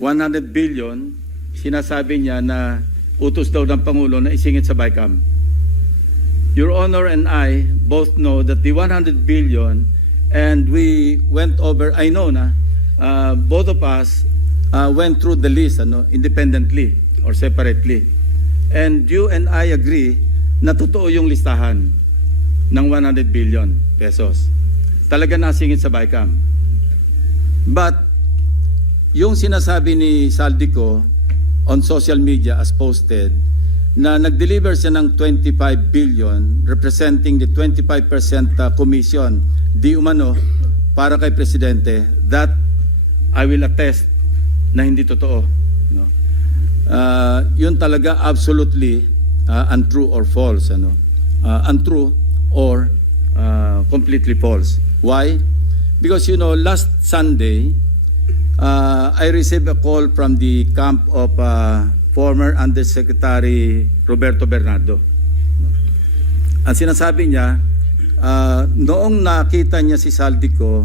100 billion, sinasabi niya na utos daw ng Pangulo na isingit sa BICAM. Your Honor and I both know that the 100 billion, and we went over, I know na, both of us went through the list independently or separately. And you and I agree na totoo yung listahan ng 100 billion pesos. Talaga nasingit sa BICAM. But yung sinasabi ni Saldico on social media as posted na nag-deliver siya ng 25 billion representing the 25% commission di umano para kay Presidente, that I will attest na hindi totoo. No? Yun talaga absolutely untrue or false. Untrue or completely false. Why? Because last Sunday, I received a call from the camp of former Undersecretary Roberto Bernardo. Ang sinasabi niya, noong nakita niya si Saldico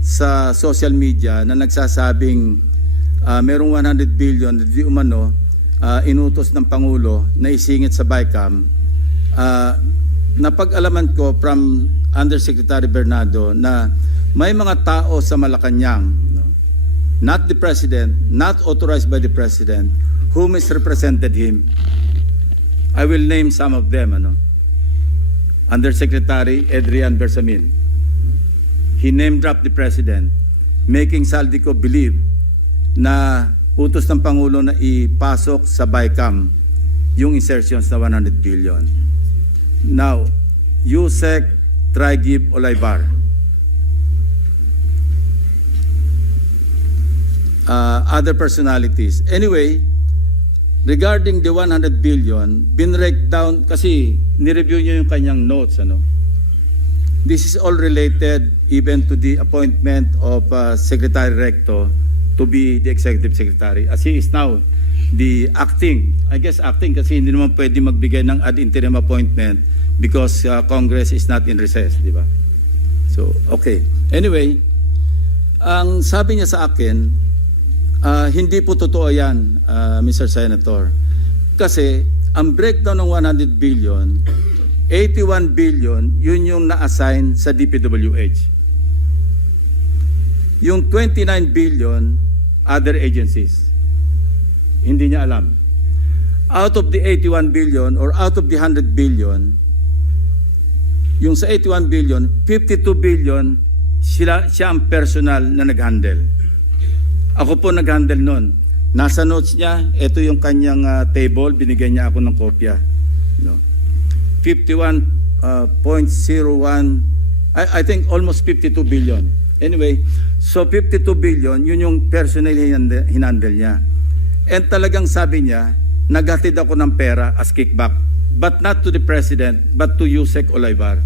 sa social media na nagsasabing merong 100 billion di umano inutos ng Pangulo na isingit sa BICAM, napag-alaman ko from Undersecretary Bernardo na may mga tao sa Malacanang, not the President, not authorized by the President, who misrepresented him. I will name some of them. Undersecretary Adrian Bersamin. He name-dropped the President, making Saldico believe na utos ng Pangulo na ipasok sa BICAM yung insertions na 100 billion. Now, Yusek Traigib Olaybar. Other personalities. Anyway, regarding the 100 billion, binrake down, kasi nireview niyo yung kanyang notes. This is all related even to the appointment of Secretary Recto to be the Executive Secretary. As he is now the acting, I guess acting kasi hindi naman pwede magbigay ng ad interim appointment because Congress is not in recess, di ba? So, okay. Anyway, ang sabi niya sa akin, hindi po totoo yan, Mr. Senator. Kasi ang breakdown ng 100 billion, 81 billion, yun yung na-assign sa DPWH. Yung 29 billion, other agencies. Hindi niya alam. Out of the 81 billion or out of the 100 billion, yung sa 81 billion, 52 billion, siya ang personal na nag-handle. Ako po nag-handle nun. Nasa notes niya, ito yung kanyang table, binigay niya ako ng kopya. 51.01, I think almost 52 billion. Anyway, so 52 billion, yun yung personal hinandle niya. And talagang sabi niya, naghatid ako ng pera as kickback. But not to the President, but to Yusek Olaybar.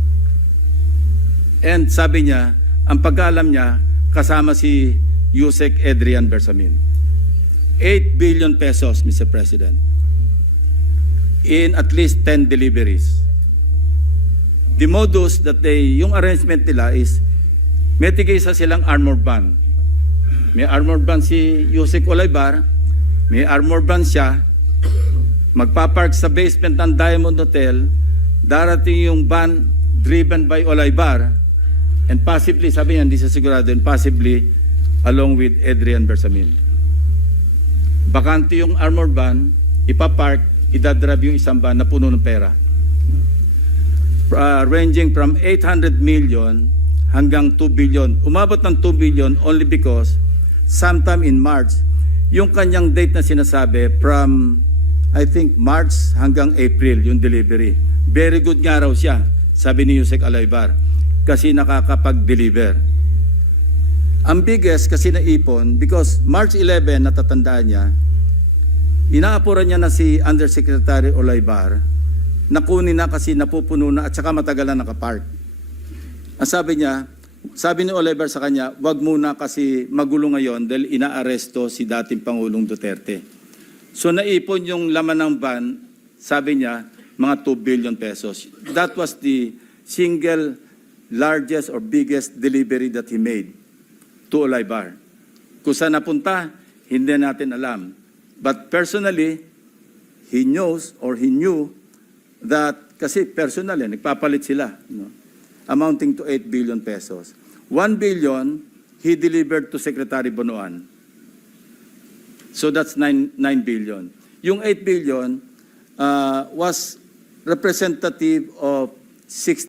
And sabi niya, ang pagkaalam niya, kasama si Yusek Adrian Bersamin. 8 billion pesos, Mr. President, in at least 10 deliveries. The modus that yung arrangement nila is, may tigisa silang armored van. May armored van si Yusek Olaybar, may armored van siya, magpapark sa basement ng Diamond Hotel, darating yung van driven by Olaybar, and possibly, sabi niya, hindi siya sigurado, and possibly, along with Adrian Bersamin. Bakante yung armored van, ipapark, idadrive yung isang van na puno ng pera. Ranging from 800 million hanggang 2 billion. Umabot ng 2 billion only because sometime in March, yung kanyang date na sinasabi from, I think, March hanggang April, yung delivery. Very good nga raw siya, sabi ni Yusek Olaybar, kasi nakakapag-deliver. Ang biggest kasi naipon, because March 11, natatandaan niya, inaapuran niya na si Undersecretary Olaybar, nakunin na kasi napupuno na at saka matagal na nakapark. Ang sabi ni Olaybar sa kanya, wag muna kasi magulo ngayon dahil inaaresto si dating Pangulong Duterte. So naipon yung laman ng van, sabi niya, mga 2 billion pesos. That was the single largest or biggest delivery that he made to Olaybar. Kung saan napunta, hindi natin alam. But personally, he knows or he knew that, kasi personal nagpapalit sila, amounting to 8 billion pesos. 1 billion, he delivered to Secretary Bonoan. So that's 9 billion. Yung 8 billion was representative of 60